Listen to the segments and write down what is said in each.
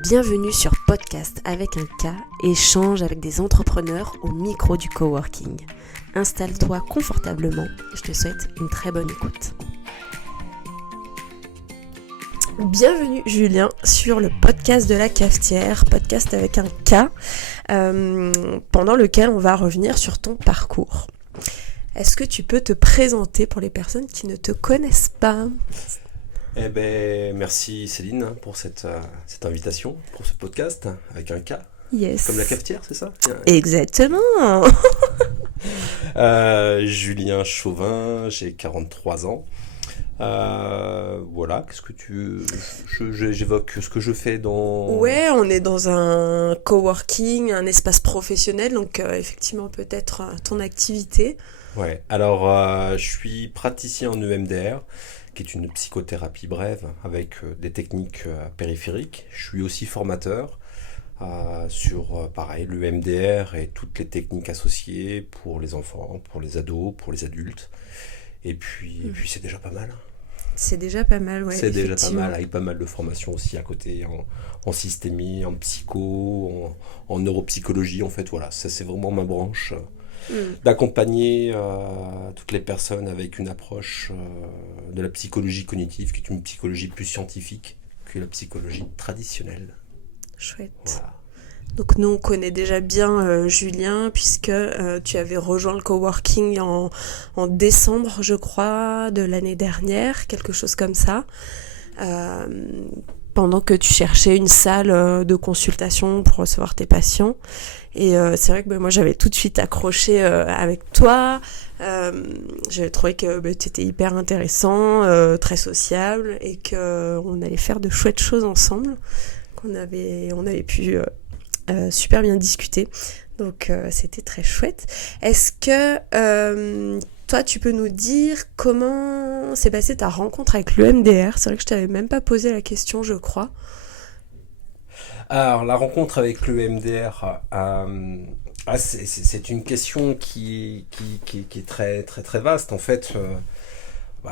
Bienvenue sur Podcast avec un K, échange avec des entrepreneurs au micro du coworking. Installe-toi confortablement, je te souhaite une très bonne écoute. Bienvenue Julien sur le podcast de la cafetière, podcast avec un K, pendant lequel on va revenir sur ton parcours. Est-ce que tu peux te présenter pour les personnes qui ne te connaissent pas ? Eh ben, merci Céline pour cette invitation, pour ce podcast avec un K. Yes. Comme la cafetière, c'est ça ? Exactement. Julien Chauvin, j'ai 43 ans. Voilà, qu'est-ce que tu veux ? J'évoque ce que je fais dans... Ouais, on est dans un coworking, un espace professionnel, donc effectivement peut-être ton activité. Ouais, alors je suis praticien en EMDR, qui est une psychothérapie brève avec des techniques périphériques. Je suis aussi formateur sur, pareil, l'EMDR et toutes les techniques associées pour les enfants, pour les ados, pour les adultes. Et puis c'est déjà pas mal. C'est déjà pas mal, ouais. C'est déjà pas mal, avec pas mal de formations aussi à côté, en systémie, en psycho, en neuropsychologie. En fait, voilà, ça c'est vraiment ma branche. D'accompagner toutes les personnes avec une approche de la psychologie cognitive, qui est une psychologie plus scientifique que la psychologie traditionnelle. Chouette. Voilà. Donc nous on connaît déjà bien Julien, puisque tu avais rejoint le coworking en décembre, je crois, de l'année dernière, quelque chose comme ça. Pendant que tu cherchais une salle de consultation pour recevoir tes patients. Et c'est vrai que moi j'avais tout de suite accroché avec toi. J'avais trouvé que tu étais hyper intéressant, très sociable, et qu'on allait faire de chouettes choses ensemble, on avait pu super bien discuter. Donc c'était très chouette. Est-ce que toi tu peux nous dire comment s'est passée ta rencontre avec l'EMDR ? C'est vrai que je t'avais même pas posé la question, je crois. Alors, la rencontre avec l'EMDR, c'est une question qui est très, très, très vaste. En fait,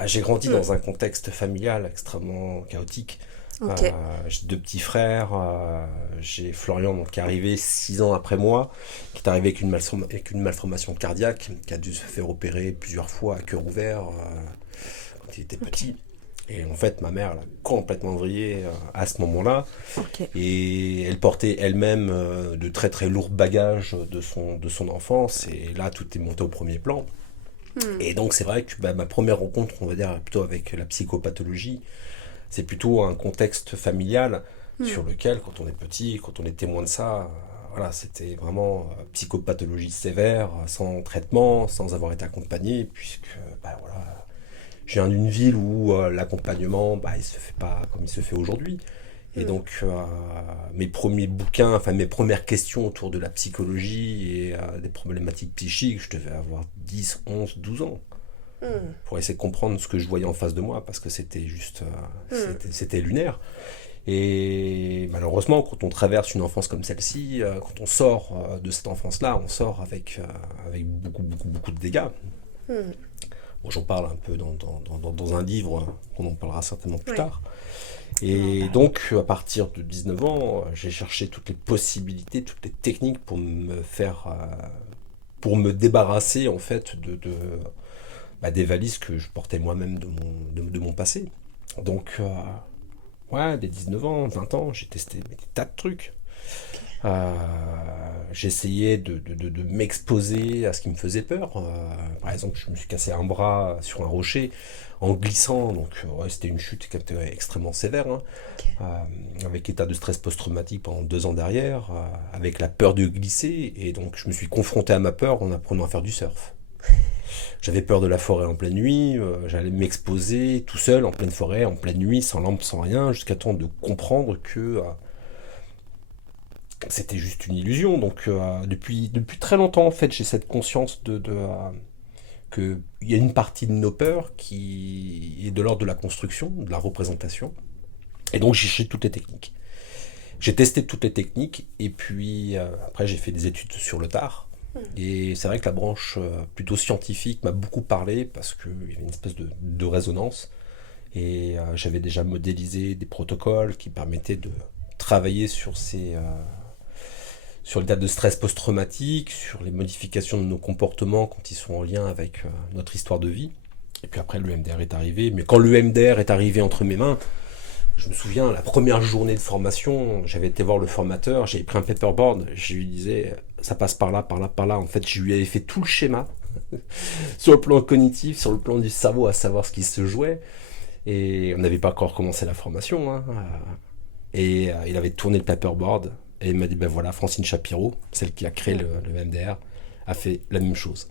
j'ai grandi dans un contexte familial extrêmement chaotique. Okay. J'ai 2 petits frères. J'ai Florian donc, qui est arrivé 6 ans après moi, qui est arrivé avec une malformation cardiaque, qui a dû se faire opérer plusieurs fois à cœur ouvert quand il était petit. Et en fait, ma mère l'a complètement vrillé à ce moment-là. Okay. Et elle portait elle-même de très très lourds bagages de son enfance. Et là, tout est monté au premier plan. Et donc, c'est vrai que ma première rencontre, on va dire, plutôt avec la psychopathologie, c'est plutôt un contexte familial sur lequel, quand on est petit, quand on est témoin de ça, voilà, c'était vraiment psychopathologie sévère, sans traitement, sans avoir été accompagné, puisque, voilà... Je viens d'une ville où l'accompagnement, il se fait pas comme il se fait aujourd'hui. Et donc, mes premiers bouquins, enfin mes premières questions autour de la psychologie et des problématiques psychiques, je devais avoir 10, 11, 12 ans. Pour essayer de comprendre ce que je voyais en face de moi, parce que c'était juste, c'était lunaire. Et malheureusement, quand on traverse une enfance comme celle-ci, quand on sort de cette enfance-là, on sort avec beaucoup, beaucoup, beaucoup de dégâts. Bon, j'en parle un peu dans un livre, on en parlera certainement plus tard. Et donc, à partir de 19 ans, j'ai cherché toutes les possibilités, toutes les techniques pour me débarrasser, en fait, des valises que je portais moi-même de mon passé. Donc, dès 19 ans, 20 ans, j'ai testé des tas de trucs. J'essayais de m'exposer à ce qui me faisait peur. Par exemple, je me suis cassé un bras sur un rocher en glissant, donc c'était une chute qui était extrêmement sévère, avec état de stress post-traumatique pendant 2 ans derrière, avec la peur de glisser, et donc je me suis confronté à ma peur en apprenant à faire du surf. J'avais peur de la forêt en pleine nuit, j'allais m'exposer tout seul en pleine forêt, en pleine nuit, sans lampe, sans rien, jusqu'à temps de comprendre que c'était juste une illusion. Donc depuis très longtemps, en fait, j'ai cette conscience qu'il y a une partie de nos peurs qui est de l'ordre de la construction, de la représentation. Et donc j'ai cherché toutes les techniques. J'ai testé toutes les techniques, et puis après j'ai fait des études sur le tard. Et c'est vrai que la branche plutôt scientifique m'a beaucoup parlé, parce qu'il y avait une espèce de résonance. Et j'avais déjà modélisé des protocoles qui permettaient de travailler sur l'état de stress post-traumatique, sur les modifications de nos comportements quand ils sont en lien avec notre histoire de vie. Et puis après, l'EMDR est arrivé. Mais quand l'EMDR est arrivé entre mes mains, je me souviens, la première journée de formation, j'avais été voir le formateur, j'avais pris un paperboard, je lui disais, ça passe par là, par là, par là. En fait, je lui avais fait tout le schéma, sur le plan cognitif, sur le plan du cerveau, à savoir ce qui se jouait. Et on n'avait pas encore commencé la formation. Hein. Et il avait tourné le paperboard, et il m'a dit, ben voilà, Francine Shapiro, celle qui a créé le EMDR, a fait la même chose.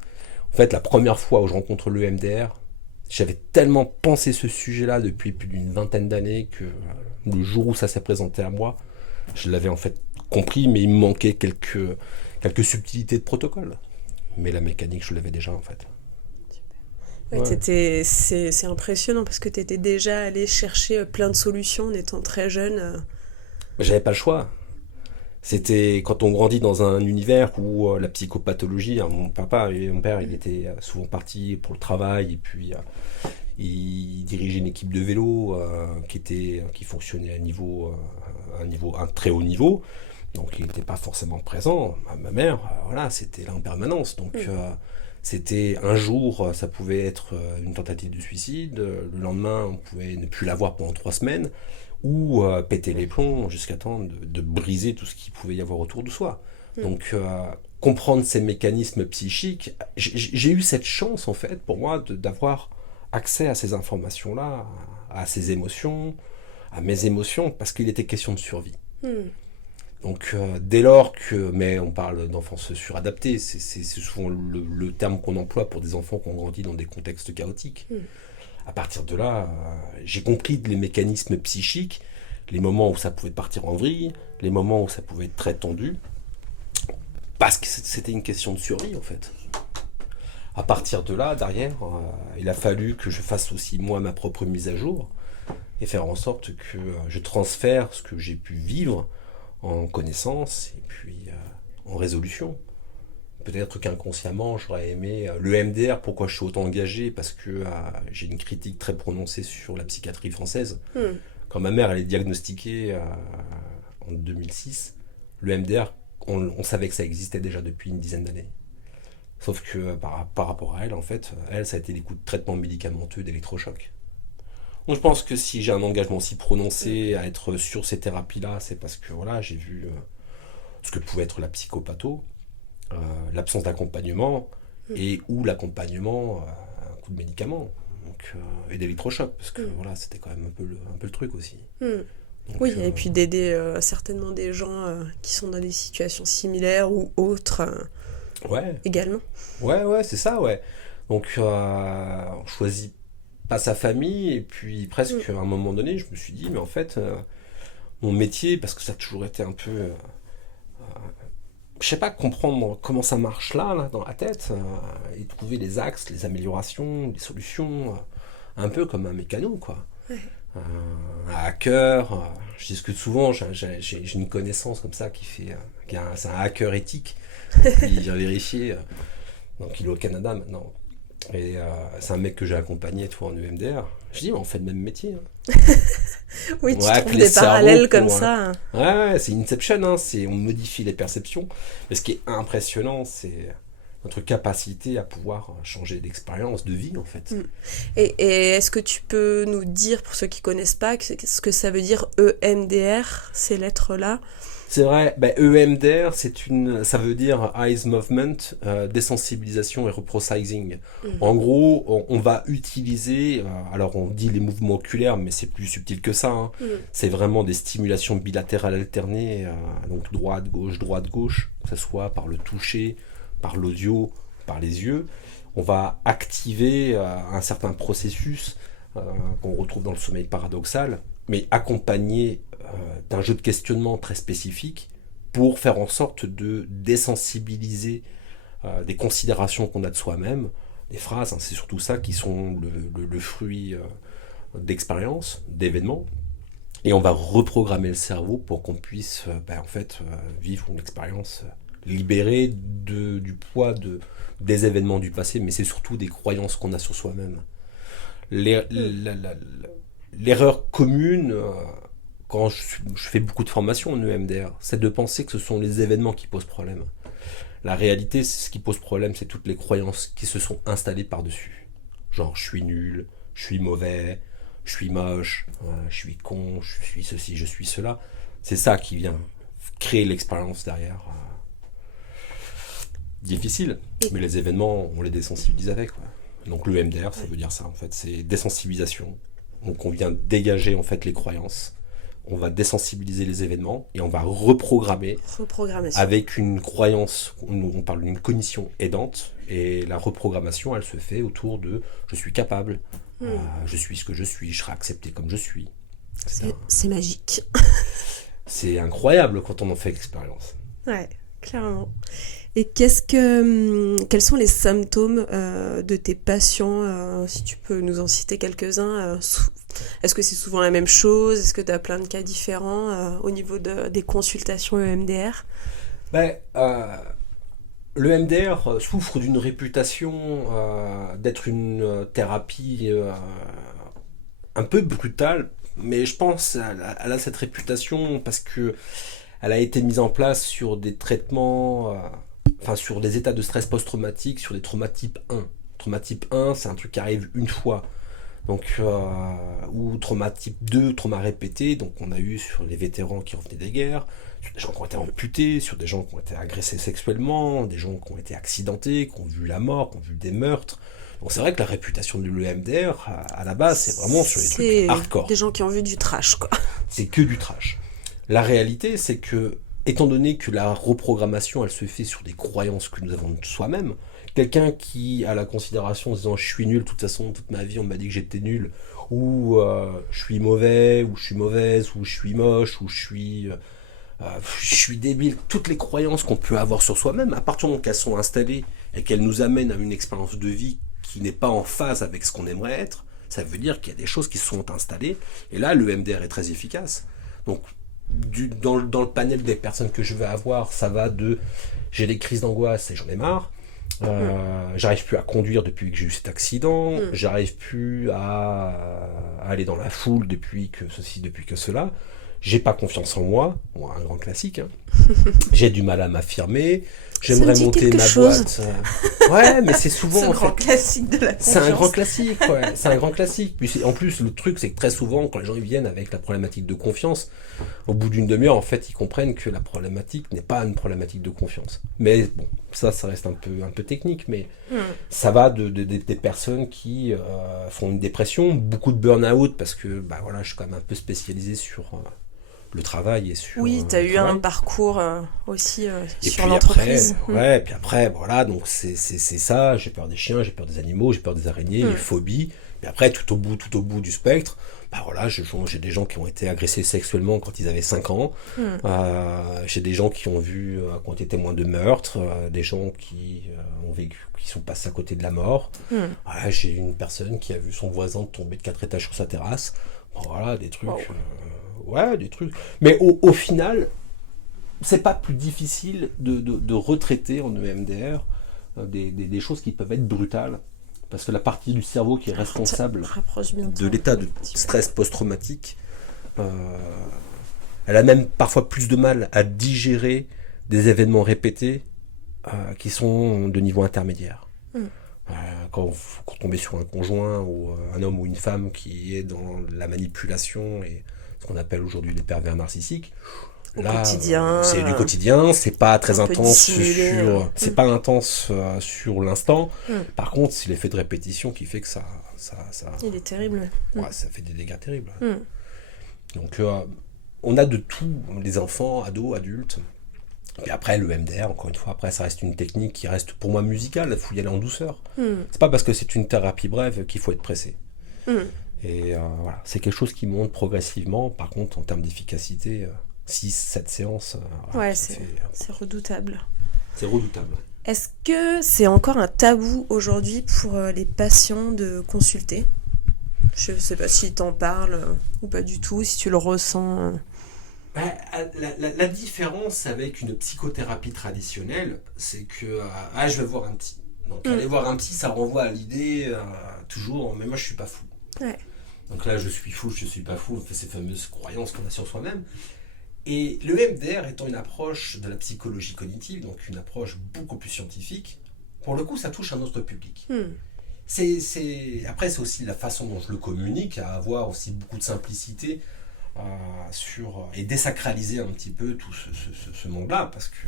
En fait, la première fois où je rencontre le EMDR, j'avais tellement pensé ce sujet-là depuis plus d'une vingtaine d'années que le jour où ça s'est présenté à moi, je l'avais en fait compris, mais il me manquait quelques subtilités de protocole. Mais la mécanique, je l'avais déjà en fait. Ouais. C'est impressionnant parce que tu étais déjà allé chercher plein de solutions en étant très jeune. J'avais pas le choix. C'était quand on grandit dans un univers où la psychopathologie, mon papa et mon père, il était souvent partis pour le travail et puis il dirigeait une équipe de vélo qui fonctionnait à un très haut niveau, donc il n'était pas forcément présent. Ma mère, voilà, c'était là en permanence, donc c'était un jour, ça pouvait être une tentative de suicide, le lendemain on pouvait ne plus la voir pendant 3 semaines, ou péter les plombs jusqu'à temps de briser tout ce qu'il pouvait y avoir autour de soi. Donc comprendre ces mécanismes psychiques, j'ai eu cette chance en fait pour moi d'avoir accès à ces informations-là, à ces émotions, à mes émotions, parce qu'il était question de survie. Donc dès lors mais on parle d'enfance suradaptée, c'est souvent le terme qu'on emploie pour des enfants qui ont grandi dans des contextes chaotiques. À partir de là, j'ai compris les mécanismes psychiques, les moments où ça pouvait partir en vrille, les moments où ça pouvait être très tendu, parce que c'était une question de survie en fait. À partir de là, derrière, il a fallu que je fasse aussi moi ma propre mise à jour et faire en sorte que je transfère ce que j'ai pu vivre en connaissance et puis en résolution. Peut-être qu'inconsciemment, j'aurais aimé le MDR. Pourquoi je suis autant engagé? Parce que j'ai une critique très prononcée sur la psychiatrie française. Quand ma mère elle est diagnostiquée en 2006, le MDR, on savait que ça existait déjà depuis une dizaine d'années. Sauf que par rapport à elle, en fait, ça a été des coups de traitement médicamenteux d'électrochoc. Donc je pense que si j'ai un engagement si prononcé à être sur ces thérapies-là, c'est parce que voilà, j'ai vu ce que pouvait être la psychopatho, l'absence d'accompagnement et ou l'accompagnement un coup de médicament donc, et d'électrochoc parce que voilà, c'était quand même un peu le truc aussi. Donc, oui, et puis d'aider certainement des gens qui sont dans des situations similaires ou autres également. Ouais, c'est ça, ouais. Donc on choisit pas sa famille et puis presque à un moment donné, je me suis dit mais en fait mon métier, parce que ça a toujours été un peu je sais pas, comprendre comment ça marche là dans la tête, et trouver les axes, les améliorations, les solutions, un peu comme un mécano, quoi. Un hacker, je discute souvent, j'ai une connaissance comme ça c'est un hacker éthique, puis j'ai vérifié, donc il est au Canada maintenant, et c'est un mec que j'ai accompagné en EMDR. Je dis, mais on fait le même métier. Oui, tu trouves des parallèles comme ça. Ouais, c'est Inception, hein, on modifie les perceptions. Mais ce qui est impressionnant, c'est notre capacité à pouvoir changer d'expérience, de vie, en fait. Et est-ce que tu peux nous dire, pour ceux qui ne connaissent pas, ce que ça veut dire EMDR, ces lettres-là? C'est vrai, EMDR, ça veut dire Eyes Movement, désensibilisation et reprocessing. En gros, on va utiliser, alors on dit les mouvements oculaires, mais c'est plus subtil que ça. Hein. C'est vraiment des stimulations bilatérales alternées, donc droite-gauche, que ce soit par le toucher, par l'audio, par les yeux. On va activer un certain processus qu'on retrouve dans le sommeil paradoxal, mais accompagné d'un jeu de questionnement très spécifique pour faire en sorte de désensibiliser des considérations qu'on a de soi-même, des phrases, hein, c'est surtout ça qui sont le fruit d'expériences, d'événements, et on va reprogrammer le cerveau pour qu'on puisse vivre une expérience libérée du poids des événements du passé, mais c'est surtout des croyances qu'on a sur soi-même. L'erreur commune quand je fais beaucoup de formations en EMDR, c'est de penser que ce sont les événements qui posent problème. La réalité, c'est ce qui pose problème, c'est toutes les croyances qui se sont installées par-dessus. Genre, je suis nul, je suis mauvais, je suis moche, je suis con, je suis ceci, je suis cela. C'est ça qui vient créer l'expérience derrière. Difficile, mais les événements, on les désensibilise avec. Ouais. Donc le MDR, ça veut dire ça en fait, c'est désensibilisation. Donc on vient dégager en fait les croyances, on va désensibiliser les événements et on va reprogrammer avec une croyance, on parle d'une cognition aidante, et la reprogrammation, elle se fait autour de je suis capable, je suis ce que je suis, je serai accepté comme je suis. C'est magique. C'est incroyable quand on en fait l'expérience. Ouais, clairement. Et quels sont les symptômes de tes patients, si tu peux nous en citer quelques-uns est-ce que c'est souvent la même chose? Est-ce que tu as plein de cas différents au niveau des consultations EMDR? Le MDR souffre d'une réputation d'être une thérapie un peu brutale, mais je pense qu'elle a cette réputation parce que elle a été mise en place sur des traitements, sur des états de stress post-traumatique, sur des traumas type 1. Trauma type 1, c'est un truc qui arrive une fois. Donc, ou trauma type 2, trauma répété, donc on a eu sur les vétérans qui revenaient des guerres, sur des gens qui ont été amputés, sur des gens qui ont été agressés sexuellement, des gens qui ont été accidentés, qui ont vu la mort, qui ont vu des meurtres. Donc c'est vrai que la réputation de l'EMDR, à la base, c'est vraiment sur les trucs hardcore. Des gens qui ont vu du trash, quoi. C'est que du trash. La réalité, c'est que, étant donné que la reprogrammation, elle se fait sur des croyances que nous avons de soi-même, quelqu'un qui a la considération en disant je suis nul, de toute façon, toute ma vie, on m'a dit que j'étais nul, ou je suis mauvais, ou je suis mauvaise, ou je suis moche, ou je suis débile, toutes les croyances qu'on peut avoir sur soi-même, à partir du moment qu'elles sont installées et qu'elles nous amènent à une expérience de vie qui n'est pas en phase avec ce qu'on aimerait être, ça veut dire qu'il y a des choses qui se sont installées, et là, le MDR est très efficace. Donc, dans le panel des personnes que je vais avoir, ça va de j'ai des crises d'angoisse et j'en ai marre, j'arrive plus à conduire depuis que j'ai eu cet accident, j'arrive plus à aller dans la foule depuis que ceci, depuis que cela, j'ai pas confiance en moi, bon, un grand classique, hein. J'ai du mal à m'affirmer, j'aimerais monter ma boîte. Ouais, mais c'est souvent. C'est un grand classique de la confiance. C'est un grand classique, ouais. C'est un grand classique. Puis en plus, le truc, c'est que très souvent, quand les gens ils viennent avec la problématique de confiance, au bout d'une demi-heure, en fait, ils comprennent que la problématique n'est pas une problématique de confiance. Mais bon, ça reste un peu technique, mais ça va des personnes qui font une dépression, beaucoup de burn-out, parce que, je suis quand même un peu spécialisé sur le travail et sur. Oui, tu as eu un parcours aussi et sur l'entreprise. Après, puis après, voilà, donc c'est ça, j'ai peur des chiens, j'ai peur des animaux, j'ai peur des araignées, les phobies. Mais après, tout au bout du spectre, j'ai des gens qui ont été agressés sexuellement quand ils avaient 5 ans, j'ai des gens qui ont qui ont été témoins de meurtres, des gens qui ont vécu, qui sont passés à côté de la mort. Voilà, j'ai une personne qui a vu son voisin tomber de 4 étages sur sa terrasse. Voilà, des trucs. Wow. Ouais, des trucs. Mais au final, c'est pas plus difficile de retraiter en EMDR des choses qui peuvent être brutales. Parce que la partie du cerveau qui est responsable de l'état de stress post-traumatique, elle a même parfois plus de mal à digérer des événements répétés qui sont de niveau intermédiaire. Quand vous tombez sur un conjoint ou un homme ou une femme qui est dans la manipulation et ce qu'on appelle aujourd'hui les pervers narcissiques, quotidien, c'est du quotidien, c'est pas très intense c'est pas intense sur l'instant. Par contre, c'est l'effet de répétition qui fait que ça il est terrible. Ça fait des dégâts terribles. Donc on a de tout, les enfants, ados, adultes. Et après le MDR, encore une fois, après ça reste une technique qui reste pour moi musicale, il faut y aller en douceur. C'est pas parce que c'est une thérapie brève qu'il faut être pressé. Et voilà, c'est quelque chose qui monte progressivement. Par contre, en termes d'efficacité, 6-7 séances, c'est redoutable. C'est redoutable. Est-ce que c'est encore un tabou aujourd'hui pour les patients de consulter ? Je sais pas si t'en parles ou pas du tout, si tu le ressens. La différence avec une psychothérapie traditionnelle, c'est que je vais voir un psy. Donc aller voir un psy, ça renvoie à l'idée toujours, mais moi je suis pas fou. Donc là, je suis fou, je suis pas fou, ces fameuses croyances qu'on a sur soi-même. Et le MDR étant une approche de la psychologie cognitive, donc une approche beaucoup plus scientifique, pour le coup, ça touche un autre public. Après, c'est aussi la façon dont je le communique, à avoir aussi beaucoup de simplicité et désacraliser un petit peu tout ce monde-là, parce que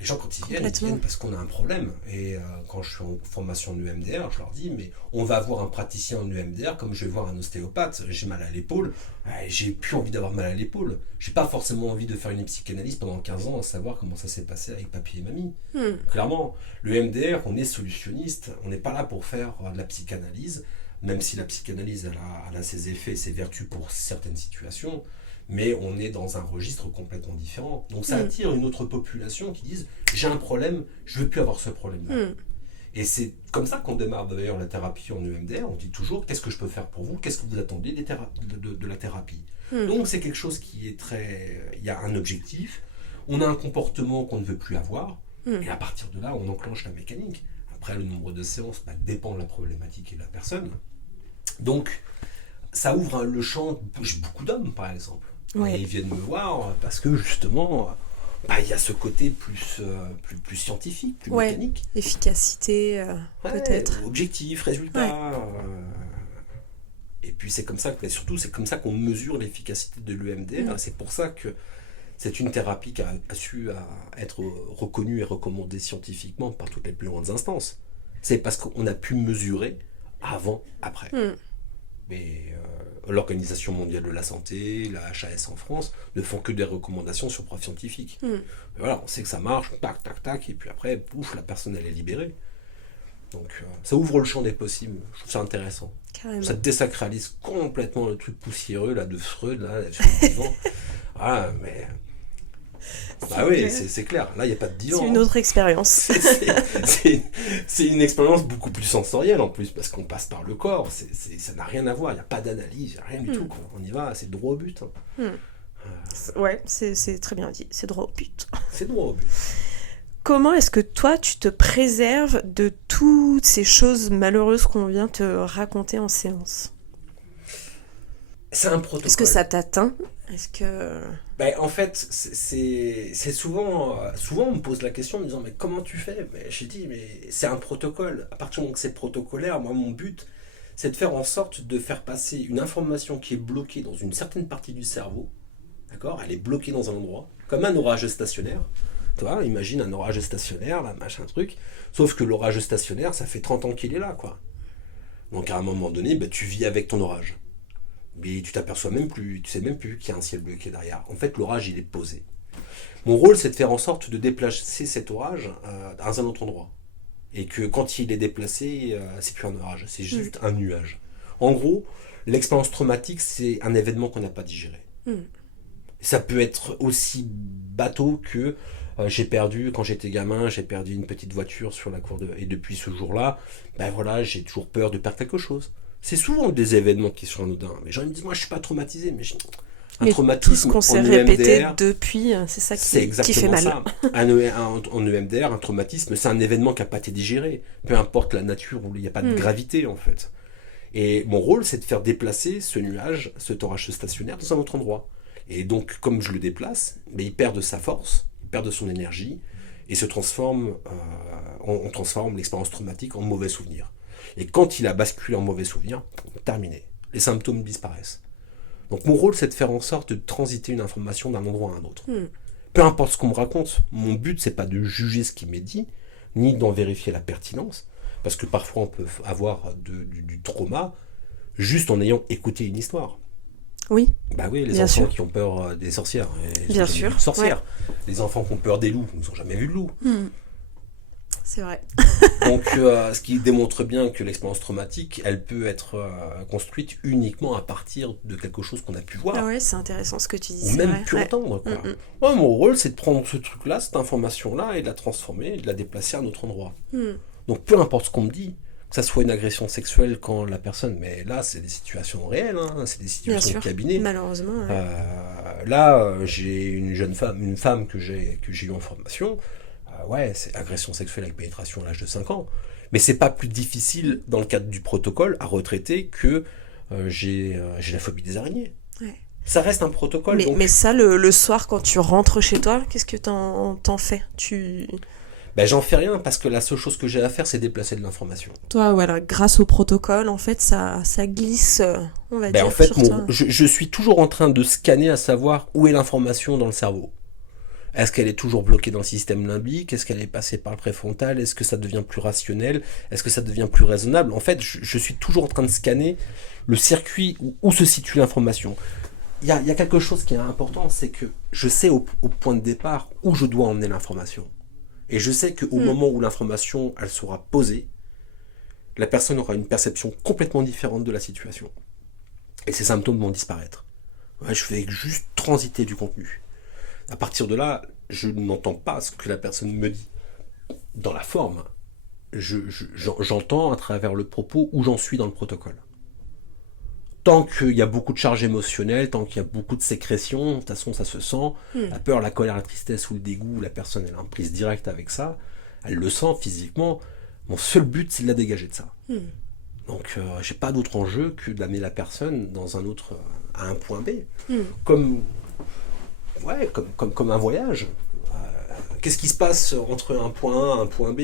les gens, quand ils viennent parce qu'on a un problème. Et quand je suis en formation en EMDR, je leur dis, mais on va voir un praticien en EMDR comme je vais voir un ostéopathe. J'ai mal à l'épaule, j'ai plus envie d'avoir mal à l'épaule. J'ai pas forcément envie de faire une psychanalyse pendant 15 ans à savoir comment ça s'est passé avec papy et mamie. Clairement, le EMDR, on est solutionniste, on n'est pas là pour faire de la psychanalyse, même si la psychanalyse elle a ses effets et ses vertus pour certaines situations. Mais on est dans un registre complètement différent. Donc ça attire une autre population qui disent « j'ai un problème, je ne veux plus avoir ce problème-là ». Et c'est comme ça qu'on démarre d'ailleurs la thérapie en EMDR. On dit toujours « qu'est-ce que je peux faire pour vous ? Qu'est-ce que vous attendez de la thérapie ?» Donc c'est quelque chose qui est très... Il y a un objectif, on a un comportement qu'on ne veut plus avoir, et à partir de là, on enclenche la mécanique. Après, le nombre de séances dépend de la problématique et de la personne. Donc, ça ouvre le champ. J'ai beaucoup d'hommes, par exemple. Et ils viennent me voir parce que justement, il y a ce côté plus scientifique, plus mécanique. Efficacité, peut-être. Objectif, résultat. Et puis c'est comme ça que, surtout, c'est comme ça qu'on mesure l'efficacité de l'EMDR. C'est pour ça que c'est une thérapie qui a su être reconnue et recommandée scientifiquement par toutes les plus grandes instances. C'est parce qu'on a pu mesurer avant, après. Mais l'Organisation mondiale de la santé, la HAS en France, ne font que des recommandations sur preuve scientifique. Voilà, on sait que ça marche, tac, tac, tac, et puis après, pouf, la personne, elle est libérée. Donc, ça ouvre le champ des possibles. Je trouve ça intéressant. Carrément. Ça désacralise complètement le truc poussiéreux, là, de Freud, là, sur le divan. Voilà, mais... c'est clair. Là, il n'y a pas de divan. C'est une autre expérience. C'est une expérience beaucoup plus sensorielle en plus, parce qu'on passe par le corps. Ça n'a rien à voir. Il n'y a pas d'analyse, rien du tout. Quoi. On y va, c'est droit au but. Ouais, c'est très bien dit. C'est droit au but. C'est droit au but. Comment est-ce que toi, tu te préserves de toutes ces choses malheureuses qu'on vient te raconter en séance ? C'est un protocole. Est-ce que ça t'atteint ? Est-ce que... En fait, c'est souvent on me pose la question en me disant mais comment tu fais ? Mais j'ai dit mais c'est un protocole. À partir du moment que c'est protocolaire, moi mon but c'est de faire en sorte de faire passer une information qui est bloquée dans une certaine partie du cerveau. D'accord ? Elle est bloquée dans un endroit, comme un orage stationnaire. Tu vois, imagine un orage stationnaire, là, machin truc. Sauf que l'orage stationnaire, ça fait 30 ans qu'il est là, quoi. Donc à un moment donné, tu vis avec ton orage. Mais tu t'aperçois même plus, tu sais même plus qu'il y a un ciel bleu qui est derrière. En fait, l'orage, il est posé. Mon rôle, c'est de faire en sorte de déplacer cet orage dans un autre endroit. Et que quand il est déplacé, c'est plus un orage, c'est juste un nuage. En gros, l'expérience traumatique, c'est un événement qu'on n'a pas digéré. Ça peut être aussi bateau que quand j'étais gamin, j'ai perdu une petite voiture sur la cour et depuis ce jour-là, j'ai toujours peur de perdre quelque chose. C'est souvent des événements qui sont anodins. Les gens me disent, moi je suis pas traumatisé, mais tout ce qu'on s'est répété depuis, c'est ça qui fait mal. Ça. En EMDR, un traumatisme, c'est un événement qui n'a pas été digéré. Peu importe la nature, où il n'y a pas de gravité en fait. Et mon rôle, c'est de faire déplacer ce nuage, cet orage stationnaire, dans un autre endroit. Et donc, comme je le déplace, il perd de sa force, il perd de son énergie, et on transforme l'expérience traumatique en mauvais souvenir. Et quand il a basculé en mauvais souvenir, terminé. Les symptômes disparaissent. Donc mon rôle, c'est de faire en sorte de transiter une information d'un endroit à un autre. Peu importe ce qu'on me raconte, mon but, c'est pas de juger ce qui m'est dit, ni d'en vérifier la pertinence, parce que parfois on peut avoir du trauma juste en ayant écouté une histoire. Oui. Les enfants qui ont peur des sorcières. Bien sûr. Sorcières. Ouais. Les enfants qui ont peur des loups, ils n'ont jamais vu de loup. C'est vrai. Donc, ce qui démontre bien que l'expérience traumatique, elle peut être construite uniquement à partir de quelque chose qu'on a pu voir. Ah ouais, c'est intéressant ce que tu dis. Ou même pu entendre. Quoi. Moi, mon rôle, c'est de prendre ce truc-là, cette information-là, et de la transformer, et de la déplacer à un autre endroit. Donc, peu importe ce qu'on me dit, que ça soit une agression sexuelle quand la personne... Mais là, c'est des situations réelles, c'est des situations de cabinet. Malheureusement. Là, j'ai une femme que j'ai eu en formation... c'est agression sexuelle avec pénétration à l'âge de 5 ans. Mais c'est pas plus difficile dans le cadre du protocole à retraiter que j'ai la phobie des araignées. Ouais. Ça reste un protocole. Mais ça, le soir, quand tu rentres chez toi, qu'est-ce que t'en fais? Ben, j'en fais rien parce que la seule chose que j'ai à faire, c'est déplacer de l'information. Toi, voilà, grâce au protocole, en fait, ça glisse, on va Ben, dire, en fait, sur toi. je suis toujours en train de scanner à savoir où est l'information dans le cerveau. Est-ce qu'elle est toujours bloquée dans le système limbique? Est-ce qu'elle est passée par le préfrontal? Est-ce que ça devient plus rationnel? Est-ce que ça devient plus raisonnable? En fait, je suis toujours en train de scanner le circuit où se situe l'information. Il y a quelque chose qui est important, c'est que je sais au point de départ où je dois emmener l'information. Et je sais qu'au moment où l'information elle sera posée, la personne aura une perception complètement différente de la situation. Et ces symptômes vont disparaître. Ouais, je fais juste transiter du contenu. À partir de là, je n'entends pas ce que la personne me dit dans la forme. J'entends à travers le propos où j'en suis dans le protocole. Tant qu'il y a beaucoup de charges émotionnelles, tant qu'il y a beaucoup de sécrétions, de toute façon ça se sent, la peur, la colère, la tristesse ou le dégoût, la personne elle a une prise directe avec ça, elle le sent physiquement, mon seul but c'est de la dégager de ça. Donc j'ai pas d'autre enjeu que d'amener la personne dans un autre, à un point B. Comme un voyage. Qu'est-ce qui se passe entre un point A et un point B?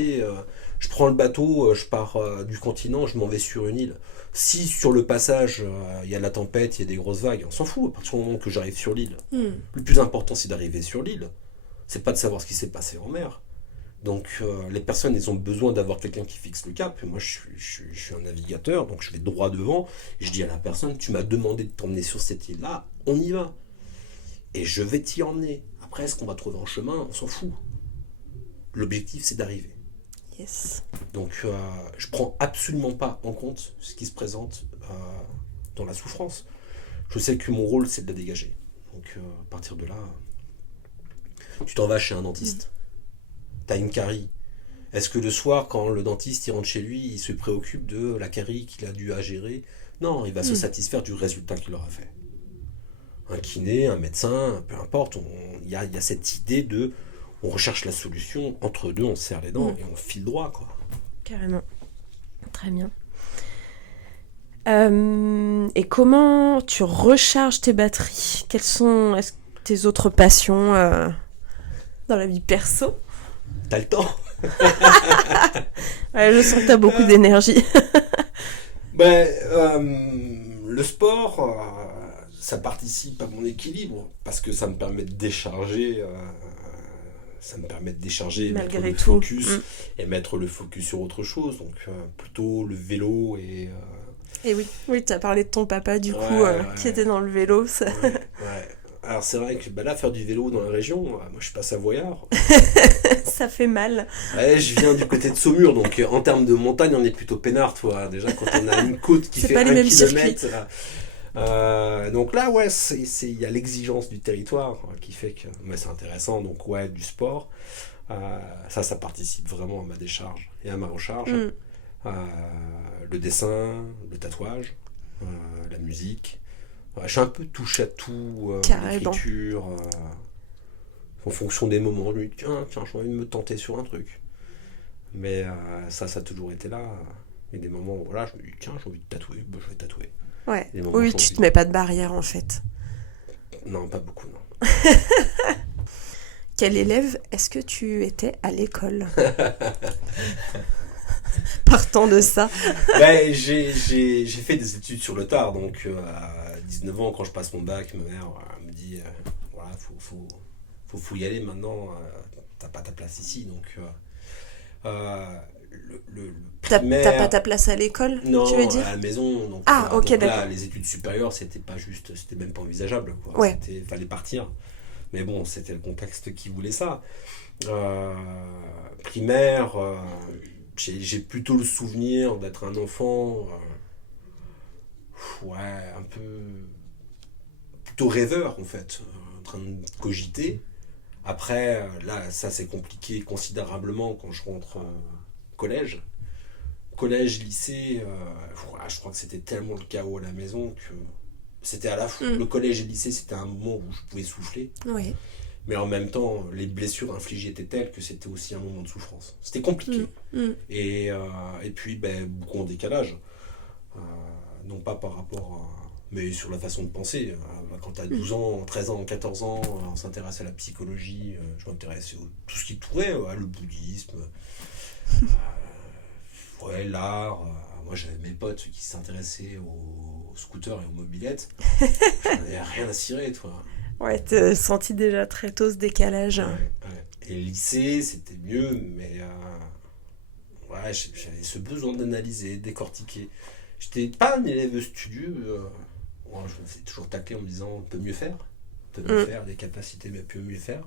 Je prends le bateau, je pars du continent, je m'en vais sur une île. Si sur le passage, il y a la tempête, il y a des grosses vagues, on s'en fout à partir du moment que j'arrive sur l'île. Le plus important, c'est d'arriver sur l'île. C'est pas de savoir ce qui s'est passé en mer. Donc les personnes, elles ont besoin d'avoir quelqu'un qui fixe le cap. Et moi, je suis un navigateur, donc je vais droit devant. Et je dis à la personne, tu m'as demandé de t'emmener sur cette île-là, on y va. Et je vais t'y emmener. Après, ce qu'on va trouver en chemin, on s'en fout. L'objectif, c'est d'arriver. Yes. Donc, je prends absolument pas en compte ce qui se présente dans la souffrance. Je sais que mon rôle, c'est de la dégager. Donc, à partir de là, tu t'en vas chez un dentiste. T'as une carie. Est-ce que le soir, quand le dentiste il rentre chez lui, il se préoccupe de la carie qu'il a dû à gérer? Non, il va se satisfaire du résultat qu'il aura fait. Un kiné, un médecin, peu importe, il y a cette idée de on recherche la solution, entre deux on se serre les dents et on file droit, quoi. Carrément. Très bien. Et comment tu recharges tes batteries? Quelles sont tes autres passions dans la vie perso? T'as le temps? Ouais, je sens que t'as beaucoup d'énergie. Le sport, ça participe à mon équilibre parce que ça me permet de décharger. Malgré mettre le tout. focus et mettre le focus sur autre chose. Donc plutôt le vélo et. Et oui, tu as parlé de ton papa du coup, qui était dans le vélo. Ça... Ouais. Alors c'est vrai que là, faire du vélo dans la région, moi je suis pas savoyard. Ça fait mal. Ouais, je viens du côté de Saumur, donc en termes de montagne, on est plutôt peinard, toi. Déjà, quand on a une côte qui fait 1 kilomètre. Donc là, ouais, il y a l'exigence du territoire qui fait que c'est intéressant. Donc ouais, du sport, ça participe vraiment à ma décharge et à ma recharge. Le dessin, le tatouage, la musique. Je suis un peu touche à tout, l'écriture, en fonction des moments. Je me dis, tiens, j'ai envie de me tenter sur un truc. Mais ça a toujours été là. Il y a des moments où voilà, je me dis, tiens, j'ai envie de tatouer, je vais tatouer. Ouais. Oui, tu te mets pas de barrière en fait. Non, pas beaucoup, non. Quel élève est-ce que tu étais à l'école? Partant de ça. J'ai fait des études sur le tard, donc à 19 ans, quand je passe mon bac, ma mère me dit voilà, faut y aller maintenant, t'as pas ta place ici. Donc le primaire, t'as pas ta place à l'école, non, tu veux dire? à la maison. Donc, ok, donc d'accord. là, les études supérieures, c'était même pas envisageable, quoi. Ouais. Fallait partir. Mais bon, c'était le contexte qui voulait ça. Primaire, j'ai plutôt le souvenir d'être un enfant, un peu plutôt rêveur en fait, en train de cogiter. Après, là, ça c'est compliqué considérablement quand je rentre collège. Collège, lycée, je crois que c'était tellement le chaos à la maison que c'était à la fois le collège et le lycée, c'était un moment où je pouvais souffler. Oui. Mais en même temps, les blessures infligées étaient telles que c'était aussi un moment de souffrance. C'était compliqué. Et puis, beaucoup en décalage. non pas par rapport à... Mais sur la façon de penser. Quand tu as 12 ans, 13 ans, 14 ans, on s'intéresse à la psychologie, je m'intéresse à tout ce qui tourait, le bouddhisme, l'art. Moi, j'avais mes potes qui s'intéressaient aux scooters et aux mobylettes. J'en avais rien à cirer, toi. Ouais, t'as senti déjà très tôt ce décalage. Ouais. Et le lycée, c'était mieux, mais j'avais ce besoin d'analyser, décortiquer. J'étais pas un élève studieux. Je me fais toujours tacler en me disant on peut mieux faire. On peut mieux faire, des capacités, mais peut mieux faire.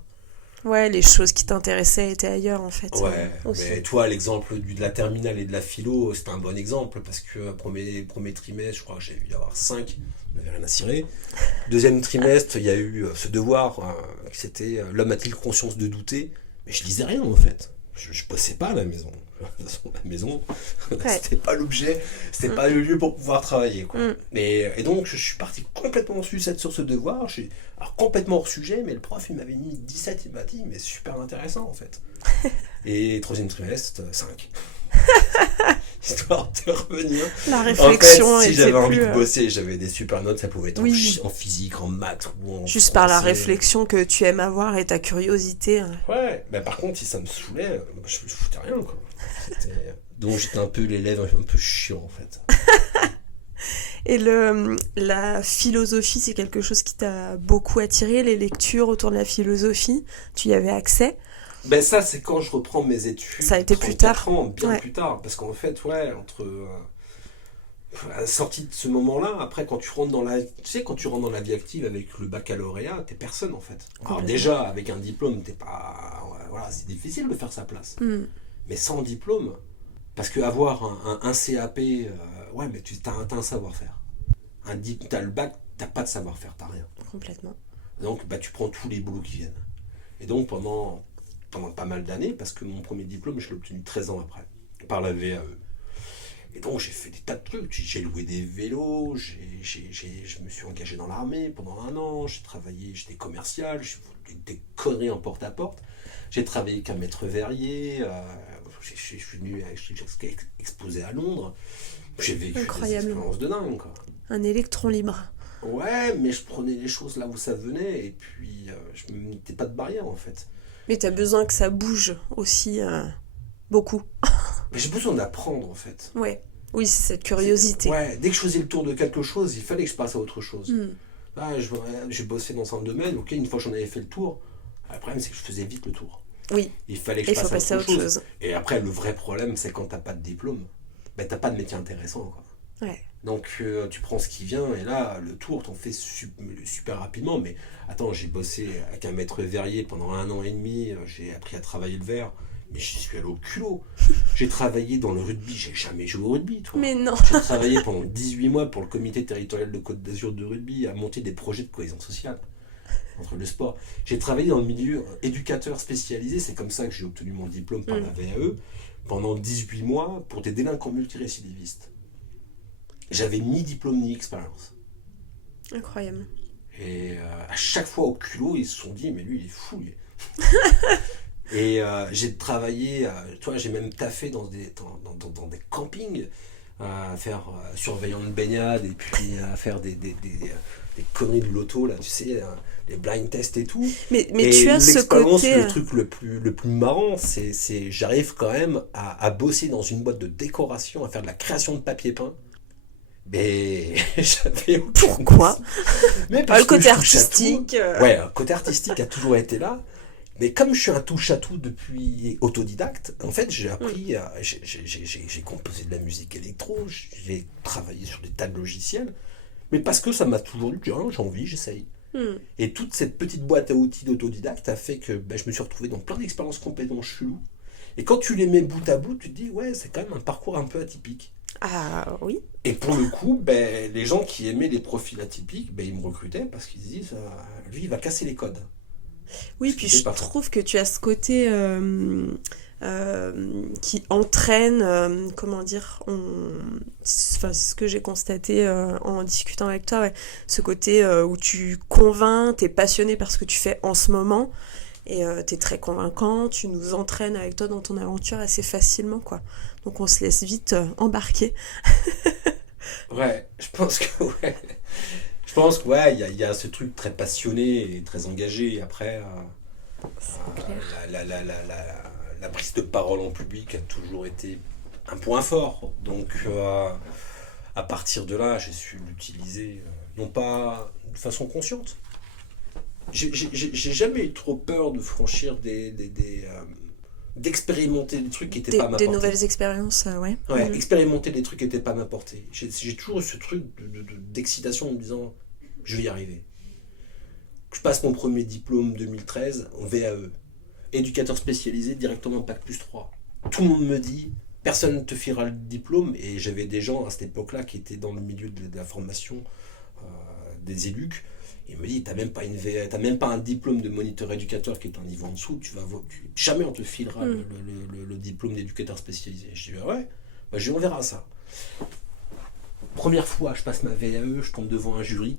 Ouais, les choses qui t'intéressaient étaient ailleurs en fait. Ouais, mais toi, l'exemple de la terminale et de la philo, c'était un bon exemple parce que premier trimestre, je crois que j'ai dû avoir 5, on n'avait rien à cirer. Deuxième trimestre, il y a eu ce devoir, c'était l'homme a-t-il conscience de douter? Mais je lisais rien en fait. Je bossais pas à la maison. La maison, c'était pas l'objet, c'était pas le lieu pour pouvoir travailler, quoi. Et donc je suis parti complètement en sucette sur ce devoir. Alors complètement hors sujet, mais le prof il m'avait mis 17, il m'a dit mais super intéressant en fait. Et troisième trimestre, 5. Histoire de revenir. La réflexion. En fait, si j'avais envie de bosser, j'avais des super notes, ça pouvait être en physique, en maths ou en juste français. par la réflexion que tu aimes avoir et ta curiosité. Ouais, mais par contre, si ça me saoulait, je foutais rien, quoi. Donc j'étais un peu l'élève un peu chiant, en fait. Et la philosophie, c'est quelque chose qui t'a beaucoup attiré, les lectures autour de la philosophie, tu y avais accès? Ben ça, c'est quand je reprends mes études. Ça a été plus tard. Plus tard. Parce qu'en fait, entre à la sortie de ce moment-là, après, quand tu rentres dans la vie active avec le baccalauréat, t'es personne, en fait. Alors déjà, avec un diplôme, t'es pas... Voilà, c'est difficile de faire sa place. Mais sans diplôme, parce qu'avoir un CAP, mais t'as un savoir-faire. T'as le bac, t'as pas de savoir-faire, t'as rien. Complètement. Donc, tu prends tous les boulots qui viennent. Et donc, pendant pas mal d'années, parce que mon premier diplôme, je l'ai obtenu 13 ans après, par la VAE. Et donc, j'ai fait des tas de trucs. J'ai loué des vélos, je me suis engagé dans l'armée pendant 1 an, j'ai travaillé, j'étais commercial, j'ai fait des conneries en porte-à-porte. J'ai travaillé avec un maître verrier, je suis venu exposé à Londres. J'ai vécu des expériences de dingue, quoi. Un électron libre. Ouais, mais je prenais les choses là où ça venait, et puis je me mettais pas de barrière, en fait. Mais t'as besoin que ça bouge aussi beaucoup. Mais j'ai besoin d'apprendre, en fait. Ouais. Oui, c'est cette curiosité. Dès que je faisais le tour de quelque chose, il fallait que je passe à autre chose. Là, j'ai bossé dans un domaine, une fois j'en avais fait le tour, le problème c'est que je faisais vite le tour. Oui. Il fallait que je passe à autre chose. Et après, le vrai problème, c'est quand t'as pas de diplôme, t'as pas de métier intéressant, quoi. Ouais. Donc tu prends ce qui vient, et là, le tour, t'en fais super rapidement. Mais attends, j'ai bossé avec un maître verrier pendant 1 an et demi, j'ai appris à travailler le verre, mais j'y suis allé au culot. J'ai travaillé dans le rugby, j'ai jamais joué au rugby, toi. Mais non. J'ai travaillé pendant 18 mois pour le comité territorial de Côte d'Azur de rugby, à monter des projets de cohésion sociale entre le sport. J'ai travaillé dans le milieu éducateur spécialisé, c'est comme ça que j'ai obtenu mon diplôme par la VAE, pendant 18 mois pour des délinquants multirécidivistes. J'avais ni diplôme ni expérience. Incroyable. Et à chaque fois au culot, ils se sont dit, mais lui, il est fou. Et j'ai travaillé, j'ai même taffé dans des campings, à faire surveillant de baignade, et puis à faire des conneries de loto, là, tu sais, les blind tests et tout. Mais tu as ce côté... Le truc le plus marrant, c'est j'arrive quand même à bosser dans une boîte de décoration, à faire de la création de papier peint. Mais j'avais aucun... Pourquoi? Mais parce le côté artistique. Ouais, le côté artistique a toujours été là. Mais comme je suis un touche-à-tout depuis autodidacte, en fait, j'ai appris, j'ai composé de la musique électro, j'ai travaillé sur des tas de logiciels, mais parce que ça m'a toujours dit, tiens, j'ai envie, j'essaye. Et toute cette petite boîte à outils d'autodidacte a fait que je me suis retrouvé dans plein d'expériences complètement cheloues. Et quand tu les mets bout à bout, tu te dis, ouais, c'est quand même un parcours un peu atypique. Ah oui. Et pour le coup, les gens qui aimaient les profils atypiques, ils me recrutaient parce qu'ils se disent, lui, il va casser les codes. Oui, puis je trouve que tu as ce côté qui entraîne, comment dire, c'est ce que j'ai constaté en discutant avec toi, ce côté où tu convaincs, t'es passionné par ce que tu fais en ce moment, et t'es très convaincant, tu nous entraînes avec toi dans ton aventure assez facilement, quoi. Donc on se laisse vite embarquer. Ouais, je pense que ouais. Je pense que ouais, il y a ce truc très passionné et très engagé. Après, C'est clair. la prise de parole en public a toujours été un point fort. Donc, à partir de là, j'ai su l'utiliser, non pas de façon consciente. J'ai jamais eu trop peur de franchir d'expérimenter des trucs qui n'étaient pas à ma Des portée. nouvelles expériences, ouais. Ouais, expérimenter des trucs qui n'étaient pas à ma portée. J'ai toujours eu ce truc d'excitation en me disant, je vais y arriver. Je passe mon premier diplôme 2013 en VAE, éducateur spécialisé directement Bac plus 3. Tout le monde me dit, personne ne te filera le diplôme, et j'avais des gens à cette époque-là qui étaient dans le milieu de la formation des éducs. Il me dit, t'as même pas une VAE, t'as même pas un diplôme de moniteur éducateur qui est un niveau en dessous, jamais on te filera le diplôme d'éducateur spécialisé. Je dis, bah ouais, bah on verra ça. Première fois, je passe ma VAE, je tombe devant un jury.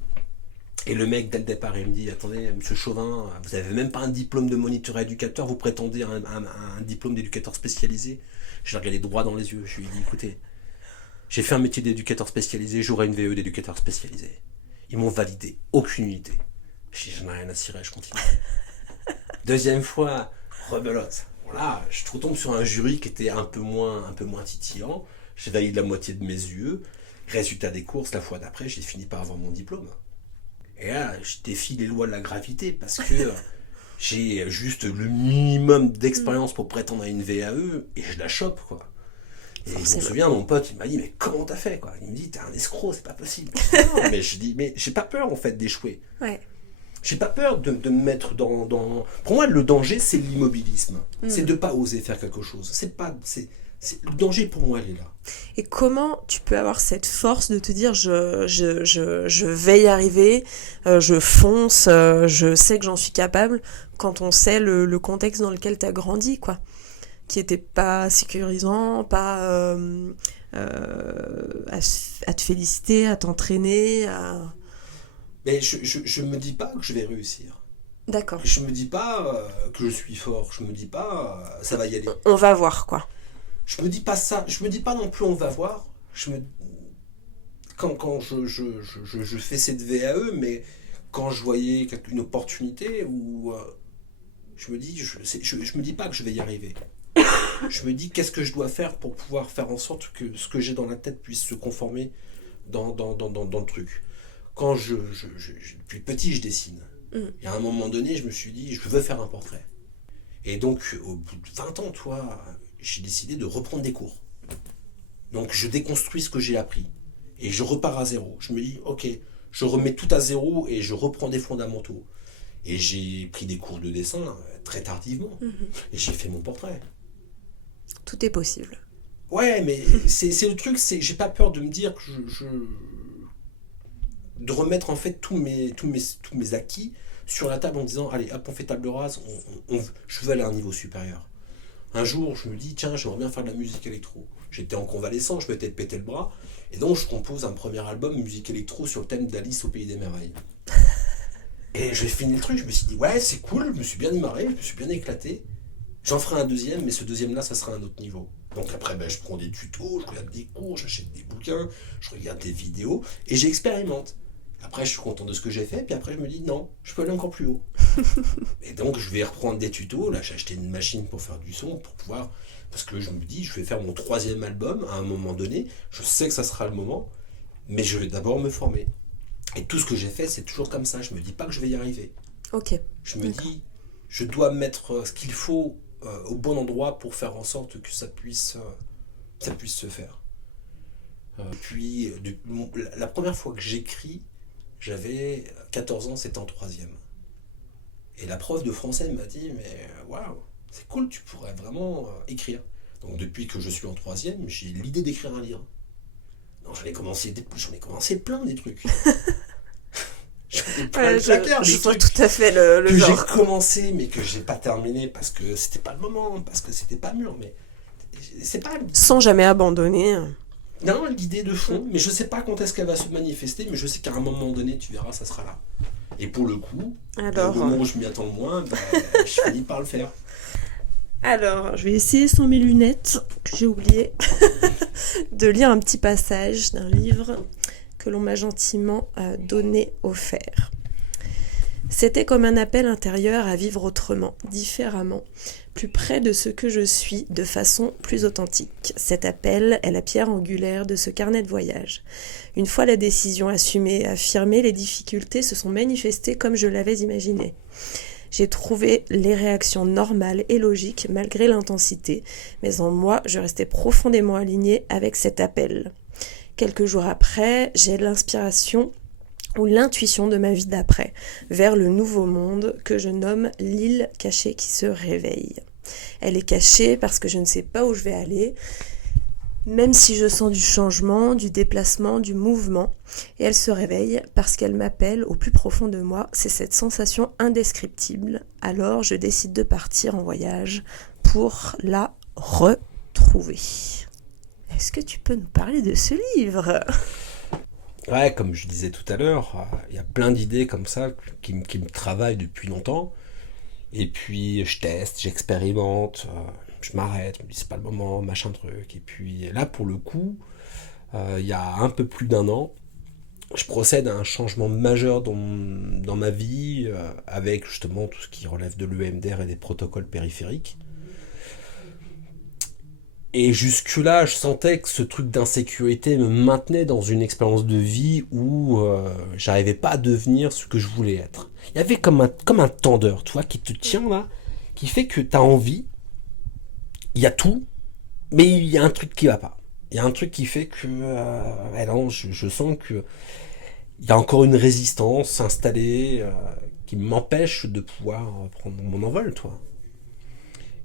Et le mec, dès le départ, il me dit, attendez, monsieur Chauvin, vous n'avez même pas un diplôme de moniteur éducateur, vous prétendez un diplôme d'éducateur spécialisé. Je l'ai regardé droit dans les yeux, je lui ai dit, écoutez, j'ai fait un métier d'éducateur spécialisé, j'aurai une VAE d'éducateur spécialisé. Ils m'ont validé, aucune unité. Je dis, j'en ai rien à cirer, je continue. Deuxième fois, rebelote. Voilà, je retombe sur un jury qui était un peu moins titillant, j'ai validé la moitié de mes yeux. Résultat des courses, la fois d'après, j'ai fini par avoir mon diplôme. Et là, je défie les lois de la gravité parce que j'ai juste le minimum d'expérience pour prétendre à une VAE et je la chope, quoi. Et je me souviens, mon pote, il m'a dit, mais comment t'as fait, quoi? Il me dit, t'es un escroc, c'est pas possible. Non, mais je dis, mais j'ai pas peur, en fait, d'échouer. Ouais. J'ai pas peur de me mettre dans... Pour moi, le danger, c'est l'immobilisme. C'est de pas oser faire quelque chose. Le danger, pour moi, il est là. Et comment tu peux avoir cette force de te dire je vais y arriver, je fonce, je sais que j'en suis capable, quand on sait le contexte dans lequel tu as grandi, quoi, qui était pas sécurisant, pas à te féliciter, à t'entraîner, à... Mais je me dis pas que je vais réussir. D'accord. Je me dis pas que je suis fort. Je me dis pas ça va y aller. On va voir, quoi. Je me dis pas ça. Je me dis pas non plus on va voir. Quand je fais cette VAE, mais quand je voyais une opportunité où je me dis je me dis pas que je vais y arriver. Je me dis qu'est-ce que je dois faire pour pouvoir faire en sorte que ce que j'ai dans la tête puisse se conformer dans le truc. Quand depuis petit, je dessine. Et à un moment donné, je me suis dit, je veux faire un portrait. Et donc, au bout de 20 ans, j'ai décidé de reprendre des cours. Donc, je déconstruis ce que j'ai appris. Et je repars à zéro. Je me dis, ok, je remets tout à zéro et je reprends des fondamentaux. Et j'ai pris des cours de dessin très tardivement. Et j'ai fait mon portrait. Tout est possible. Ouais, mais c'est le truc, j'ai pas peur de me dire que de remettre en fait tous mes acquis sur la table en disant allez hop on fait table rase, je veux aller à un niveau supérieur. Un jour je me dis tiens j'aimerais bien faire de la musique électro. J'étais en convalescence, je m'étais pété le bras et donc je compose un premier album musique électro sur le thème d'Alice au pays des merveilles. Et j'ai fini le truc, je me suis dit ouais c'est cool, je me suis bien marré, je me suis bien éclaté. J'en ferai un deuxième, mais ce deuxième là ça sera un autre niveau. Donc après je prends des tutos, je regarde des cours, j'achète des bouquins, je regarde des vidéos et j'expérimente. Après, je suis content de ce que j'ai fait, puis après, je me dis non, je peux aller encore plus haut. Et donc, je vais reprendre des tutos. Là, j'ai acheté une machine pour faire du son, pour pouvoir. Parce que je me dis, je vais faire mon 3e album à un moment donné. Je sais que ça sera le moment, mais je vais d'abord me former. Et tout ce que j'ai fait, c'est toujours comme ça. Je me dis pas que je vais y arriver. Ok. Je me dis, je dois mettre ce qu'il faut au bon endroit pour faire en sorte que ça puisse se faire. Puis, la première fois que j'écris, j'avais 14 ans, c'était en 3e. Et la prof de français m'a dit, mais waouh, c'est cool, tu pourrais vraiment écrire. Donc depuis que je suis en 3e, j'ai l'idée d'écrire un livre. Donc j'en ai commencé plein des trucs. J'en ai plein de placard, je vois tout à fait le que genre. j'ai commencé, mais que j'ai pas terminé parce que c'était pas le moment, parce que c'était pas mûr, mais c'est pas... Sans jamais abandonner. Non, l'idée de fond, mais je sais pas quand est-ce qu'elle va se manifester, mais je sais qu'à un moment donné, tu verras, ça sera là. Et pour le coup, au moment où je m'y attends le moins, je finis par le faire. Alors, je vais essayer sans mes lunettes, que j'ai oublié, de lire un petit passage d'un livre que l'on m'a gentiment donné, offert. C'était comme un appel intérieur à vivre autrement, différemment, plus près de ce que je suis, de façon plus authentique. Cet appel est la pierre angulaire de ce carnet de voyage. Une fois la décision assumée et affirmée, les difficultés se sont manifestées comme je l'avais imaginé. J'ai trouvé les réactions normales et logiques malgré l'intensité, mais en moi, je restais profondément alignée avec cet appel. Quelques jours après, j'ai l'inspiration ou l'intuition de ma vie d'après, vers le nouveau monde que je nomme l'île cachée qui se réveille. Elle est cachée parce que je ne sais pas où je vais aller, même si je sens du changement, du déplacement, du mouvement, et elle se réveille parce qu'elle m'appelle au plus profond de moi, c'est cette sensation indescriptible. Alors je décide de partir en voyage pour la retrouver. Est-ce que tu peux nous parler de ce livre ? Ouais, comme je disais tout à l'heure, il y a plein d'idées comme ça qui me travaillent depuis longtemps. Et puis je teste, j'expérimente, je m'arrête, je me dis c'est pas le moment, machin truc. Et puis là, pour le coup, il y a un peu plus d'un an, je procède à un changement majeur dans ma vie, avec justement tout ce qui relève de l'EMDR et des protocoles périphériques. Et jusque-là, je sentais que ce truc d'insécurité me maintenait dans une expérience de vie où j'arrivais pas à devenir ce que je voulais être. Il y avait comme un tendeur, tu vois, qui te tient là, qui fait que tu as envie, il y a tout, mais il y a un truc qui va pas. Il y a un truc qui fait que non, je sens que il y a encore une résistance installée qui m'empêche de pouvoir prendre mon envol, toi.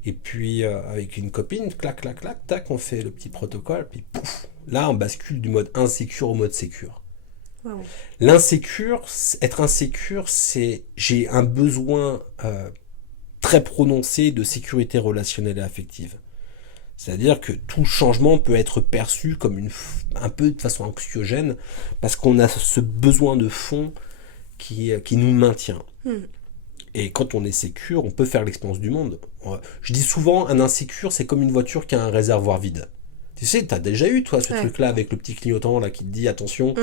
Et puis, avec une copine, clac, clac, clac, tac, on fait le petit protocole, puis pouf, là, on bascule du mode insécure au mode sécure. Wow. Être insécure, c'est j'ai un besoin très prononcé de sécurité relationnelle et affective. C'est-à-dire que tout changement peut être perçu comme un peu de façon anxiogène, parce qu'on a ce besoin de fond qui nous maintient. Et quand on est sécure, on peut faire l'expérience du monde. Je dis souvent, un insécure, c'est comme une voiture qui a un réservoir vide. Tu sais, t'as déjà eu, toi, ce truc-là, avec le petit clignotant là, qui te dit, attention,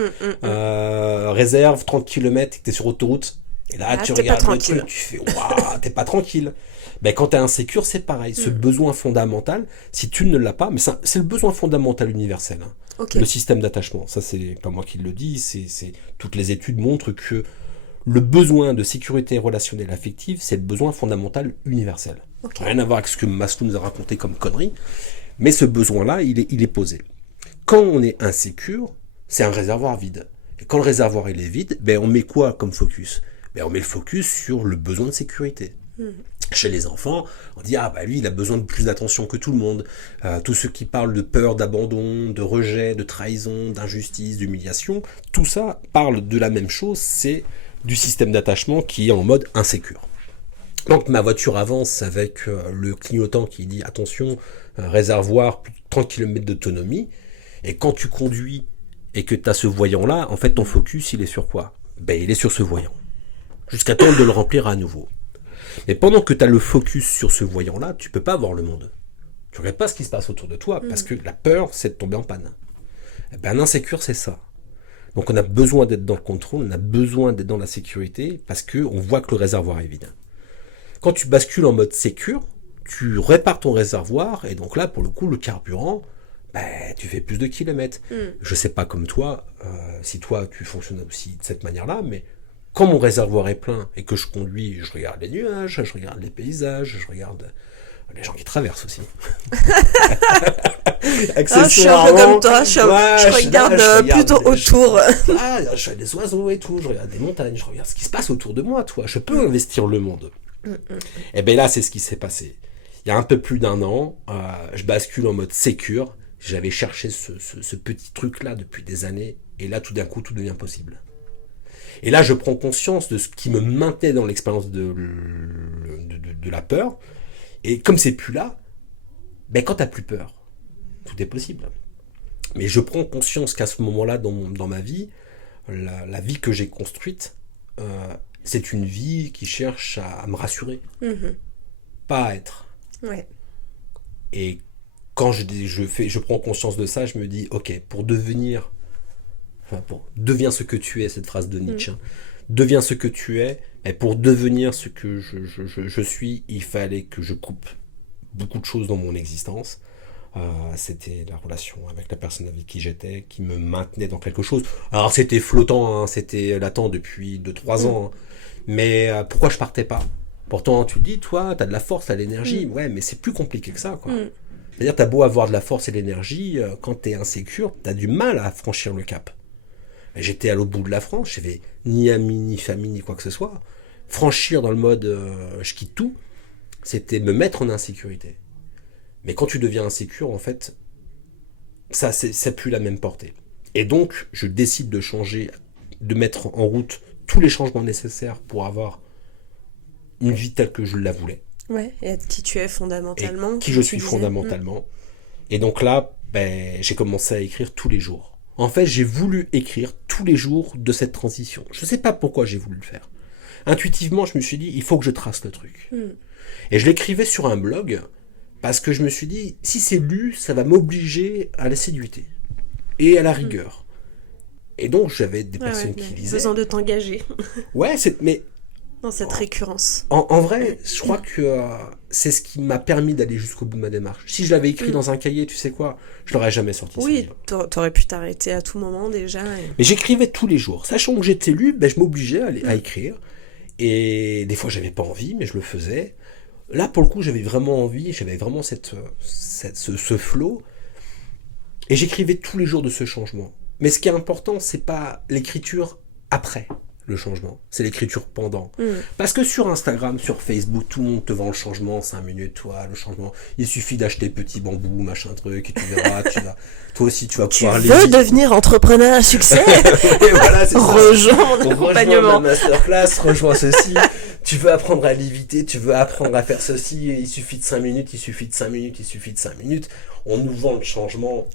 réserve 30 km, t'es sur autoroute. Et là, tu regardes le truc, tu fais, waouh, t'es pas tranquille. Ben, quand t'es insécure, c'est pareil. Ce besoin fondamental, si tu ne l'as pas, mais c'est le besoin fondamental universel. Hein. Okay. Le système d'attachement, ça, c'est pas moi qui le dis, c'est toutes les études montrent que le besoin de sécurité relationnelle affective, c'est le besoin fondamental universel. Okay. Rien à voir avec ce que Maslow nous a raconté comme connerie, mais ce besoin-là, il est posé. Quand on est insécure, c'est un réservoir vide. Et quand le réservoir il est vide, ben on met quoi comme focus ? Ben on met le focus sur le besoin de sécurité. Chez les enfants, on dit ah bah lui il a besoin de plus d'attention que tout le monde. Tous ceux qui parlent de peur, d'abandon, de rejet, de trahison, d'injustice, d'humiliation, tout ça parle de la même chose, c'est du système d'attachement qui est en mode insécure. Donc ma voiture avance avec le clignotant qui dit attention, réservoir, plus de 30 km d'autonomie, et quand tu conduis et que tu as ce voyant-là, en fait ton focus il est sur quoi ? Ben il est sur ce voyant, jusqu'à temps de le remplir à nouveau. Mais pendant que tu as le focus sur ce voyant-là, tu peux pas voir le monde. Tu regardes pas ce qui se passe autour de toi, parce que la peur c'est de tomber en panne. Et ben un insécure c'est ça. Donc on a besoin d'être dans le contrôle, on a besoin d'être dans la sécurité, parce qu'on voit que le réservoir est vide. Quand tu bascules en mode sécure, tu répares ton réservoir, et donc là, pour le coup, le carburant, tu fais plus de kilomètres. Je sais pas comme toi, si toi tu fonctionnes aussi de cette manière-là, mais quand mon réservoir est plein et que je conduis, je regarde les nuages, je regarde les paysages, je regarde les gens qui traversent aussi. Je suis un peu comme toi, je regarde plutôt autour. Je regarde des oiseaux et tout, je regarde des montagnes, je regarde ce qui se passe autour de moi, toi. Je peux investir le monde. Et bien là, c'est ce qui s'est passé. Il y a un peu plus d'un an, je bascule en mode sécure. J'avais cherché ce petit truc-là depuis des années, et là, tout d'un coup, tout devient possible. Et là, je prends conscience de ce qui me maintenait dans l'expérience de la peur. Et comme c'est plus là, quand t'as plus peur, tout est possible. Mais je prends conscience qu'à ce moment-là, dans ma vie, la vie que j'ai construite, c'est une vie qui cherche à me rassurer, pas à être. Ouais. Et quand je prends conscience de ça, je me dis, ok, deviens ce que tu es, cette phrase de Nietzsche, hein. Deviens ce que tu es, et pour devenir ce que je suis, il fallait que je coupe beaucoup de choses dans mon existence. C'était la relation avec la personne avec qui j'étais, qui me maintenait dans quelque chose. Alors c'était flottant, hein, c'était latent depuis 2-3 ans, hein. Mais pourquoi je partais pas? Pourtant tu te dis, toi, t'as de la force, t'as de l'énergie, ouais, mais c'est plus compliqué que ça, quoi. C'est-à-dire, t'as beau avoir de la force et de l'énergie, quand t'es insécure, t'as du mal à franchir le cap. Et j'étais à l'autre bout de la France, j'avais ni amis, ni famille, ni quoi que ce soit. Franchir dans le mode je quitte tout, c'était me mettre en insécurité. Mais quand tu deviens insécure, en fait, ça pue la même portée. Et donc, je décide de changer, de mettre en route tous les changements nécessaires pour avoir une vie telle que je la voulais. Ouais, et être qui tu es fondamentalement. Et qui je suis fondamentalement. Et donc là, j'ai commencé à écrire tous les jours. En fait, j'ai voulu écrire tous les jours de cette transition. Je ne sais pas pourquoi j'ai voulu le faire. Intuitivement, je me suis dit, il faut que je trace le truc. Et je l'écrivais sur un blog, parce que je me suis dit, si c'est lu, ça va m'obliger à l'assiduité et à la rigueur. Et donc, j'avais des personnes qui lisaient. Besoin de t'engager. Ouais, mais dans cette récurrence. En vrai, je crois que c'est ce qui m'a permis d'aller jusqu'au bout de ma démarche. Si je l'avais écrit dans un cahier, tu sais quoi, je l'aurais jamais sorti. Oui, t'aurais pu t'arrêter à tout moment déjà. Mais j'écrivais tous les jours. Sachant que j'étais lu, je m'obligeais à écrire. Et des fois, j'avais pas envie, mais je le faisais. Là, pour le coup, j'avais vraiment envie, j'avais vraiment ce flow. Et j'écrivais tous les jours de ce changement. Mais ce qui est important, c'est pas l'écriture après le changement, c'est l'écriture pendant. Parce que sur Instagram, sur Facebook, tout le monde te vend le changement, 5 minutes, toi, le changement. Il suffit d'acheter petit bambou, machin truc, et tu verras, toi aussi, tu vas pouvoir lire. Tu veux devenir entrepreneur à succès? Et voilà, c'est rejoins mon accompagnement. Rejoins ma masterclass, rejoins ceci. Tu veux apprendre à léviter, tu veux apprendre à faire ceci, il suffit de 5 minutes, il suffit de 5 minutes, il suffit de 5 minutes. On nous vend le changement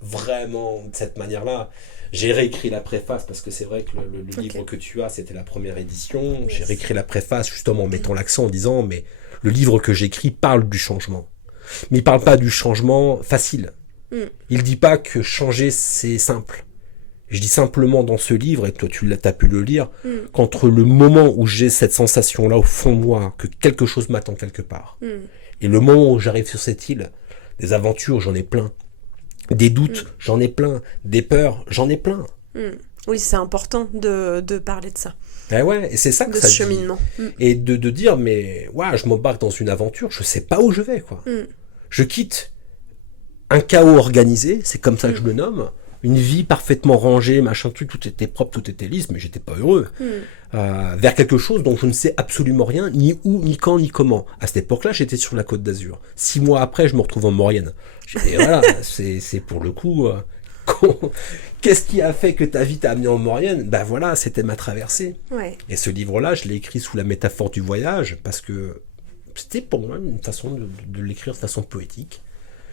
vraiment de cette manière-là. J'ai réécrit la préface parce que c'est vrai que le livre que tu as, c'était la première édition. J'ai réécrit la préface justement en mettant l'accent en disant mais le livre que j'écris parle du changement. Mais il parle pas du changement facile. Il dit pas que changer c'est simple. Je dis simplement dans ce livre, et toi tu as pu le lire, qu'entre le moment où j'ai cette sensation-là au fond de moi, que quelque chose m'attend quelque part, et le moment où j'arrive sur cette île, des aventures, j'en ai plein. Des doutes, j'en ai plein. Des peurs, j'en ai plein. Oui, c'est important de parler de ça. Ben ouais, et c'est ça que de ça ce cheminement. Et de dire, mais ouais, je m'embarque dans une aventure, je sais pas où je vais, quoi. Je quitte un chaos organisé, c'est comme ça que je le nomme, une vie parfaitement rangée, machin truc, tout était propre, tout était lisse, mais j'étais pas heureux. Vers quelque chose dont je ne sais absolument rien, ni où, ni quand, ni comment. À cette époque-là, j'étais sur la Côte d'Azur. 6 mois après, je me retrouve en Maurienne. Et voilà, c'est pour le coup... Qu'est-ce qui a fait que ta vie t'a amené en Maurienne? Ben voilà, c'était ma traversée. Ouais. Et ce livre-là, je l'ai écrit sous la métaphore du voyage, parce que c'était pour moi une façon de l'écrire de façon poétique.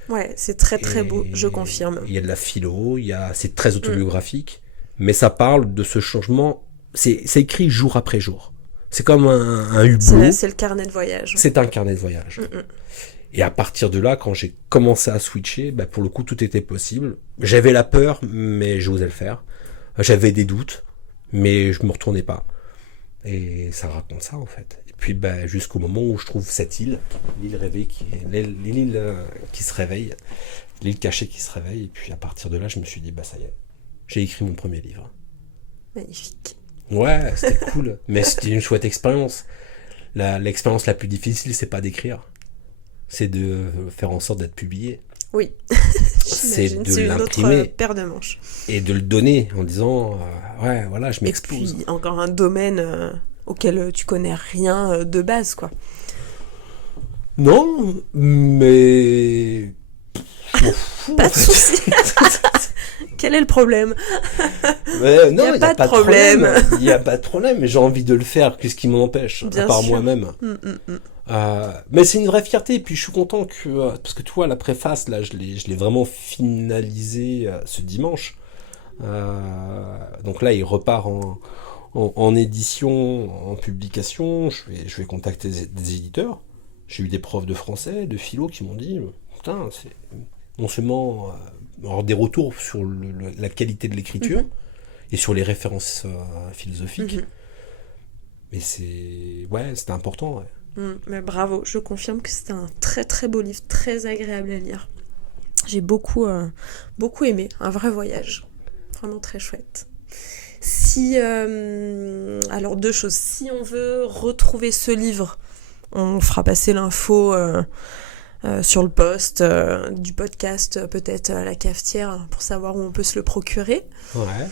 Ouais, c'est très très beau, je confirme. Il y a de la philo, c'est très autobiographique, mais ça parle de ce changement. C'est écrit jour après jour. C'est comme un hublot. C'est le carnet de voyage. C'est un carnet de voyage. Et à partir de là, quand j'ai commencé à switcher, pour le coup, tout était possible. J'avais la peur, mais j'osais le faire. J'avais des doutes, mais je me retournais pas. Et ça raconte ça, en fait. Et puis, jusqu'au moment où je trouve cette île, l'île rêvée, l'île qui se réveille, l'île cachée qui se réveille. Et puis, à partir de là, je me suis dit, ça y est, j'ai écrit mon premier livre. Magnifique. Ouais, c'était cool. Mais c'était une chouette expérience. L'expérience la plus difficile, c'est pas d'écrire. C'est de faire en sorte d'être publié. Oui. C'est de une l'imprimer. autre paire de manches. Et de le donner en disant, ouais, voilà, je m'expose. Et puis, encore un domaine auquel tu connais rien de base, quoi. Non, mais... je m'en fous, pas de souci. Quel est le problème? Non, il n'y a pas de problème. Il n'y a pas de problème, mais j'ai envie de le faire. Qu'est-ce qui m'empêche? Bien à part sûr. moi-même. Mais c'est une vraie fierté, et puis je suis content que... parce que tu vois, la préface, là, je l'ai vraiment finalisée ce dimanche. Donc là, il repart en édition, en publication. Je vais contacter des éditeurs. J'ai eu des profs de français, de philo qui m'ont dit, putain, c'est non seulement avoir des retours sur la qualité de l'écriture et sur les références philosophiques, mais c'était important. Mais bravo, je confirme que c'était un très très beau livre, très agréable à lire. J'ai beaucoup aimé, un vrai voyage, vraiment très chouette. Alors 2 choses, si on veut retrouver ce livre, on fera passer l'info sur le post du podcast, peut-être à la cafetière, pour savoir où on peut se le procurer. Ouais.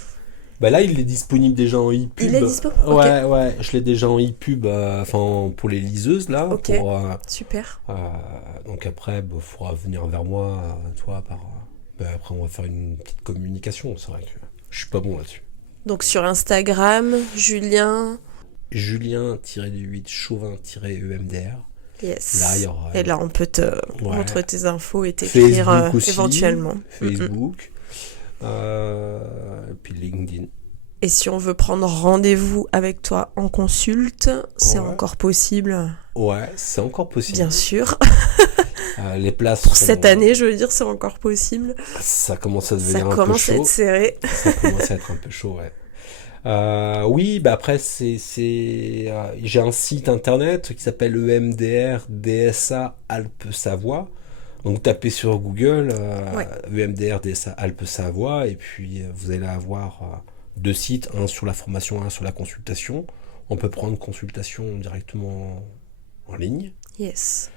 Bah là, il est disponible déjà en e-pub. Il est disponible. Ouais, je l'ai déjà en e-pub, pour les liseuses là. Ok. Super. Donc après, faudra venir vers moi, toi, après on va faire une petite communication. C'est vrai que je suis pas bon là-dessus. Donc sur Instagram, Julien. Julien-8 Chauvin-EMDR. Yes. Là, il y aura. Et là, on peut te montrer tes infos et t'écrire Facebook aussi, éventuellement. Facebook. Puis LinkedIn. Et si on veut prendre rendez-vous avec toi en consulte, c'est encore possible. Ouais, c'est encore possible. Bien sûr. Les places pour cette année, je veux dire, c'est encore possible. Ça commence à devenir un peu chaud. Ça commence à être serré. Ça commence à être un peu chaud, ouais. Oui, après, j'ai un site internet qui s'appelle EMDR DSA Alpes-Savoie. Donc tapez sur Google EMDR DSA Alpes-Savoie et puis vous allez avoir 2 sites, un sur la formation, un sur la consultation. On peut prendre consultation directement en ligne. Yes.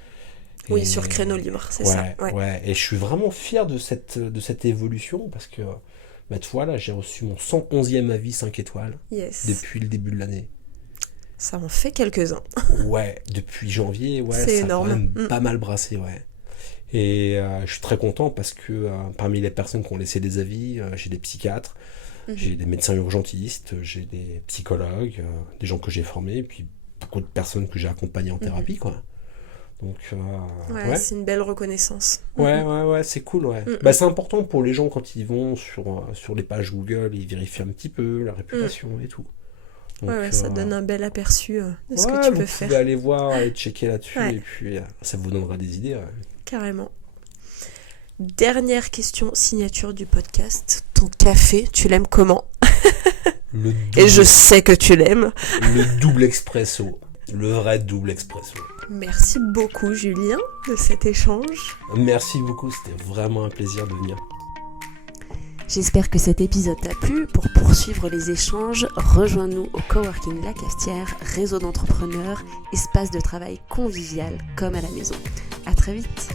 Oui, sur Créneau Libre, c'est ça. Ouais. Et je suis vraiment fier de cette évolution parce que tu vois, là, j'ai reçu mon 111e avis 5 étoiles depuis le début de l'année. Ça en fait quelques-uns. Ouais, depuis janvier, c'est ça énorme. a quand même pas mal brassé, ouais. Et je suis très content parce que parmi les personnes qui ont laissé des avis, j'ai des psychiatres, j'ai des médecins urgentistes, j'ai des psychologues, des gens que j'ai formés, et puis beaucoup de personnes que j'ai accompagnées en thérapie, quoi. Donc, c'est une belle reconnaissance. Ouais, c'est cool, ouais. C'est important pour les gens quand ils vont sur les pages Google, ils vérifient un petit peu la réputation et tout. Donc, ça donne un bel aperçu de ce que tu peux faire. Vous pouvez aller voir, aller checker là-dessus, et puis ça vous donnera des idées. Ouais. Carrément. Dernière question, signature du podcast. Ton café, tu l'aimes comment ? Et je sais que tu l'aimes. Le double expresso. Le vrai double expresso. Merci beaucoup, Julien, de cet échange. Merci beaucoup, c'était vraiment un plaisir de venir. J'espère que cet épisode t'a plu. Pour poursuivre les échanges, rejoins-nous au Coworking La Cafetière, réseau d'entrepreneurs, espace de travail convivial comme à la maison. À très vite.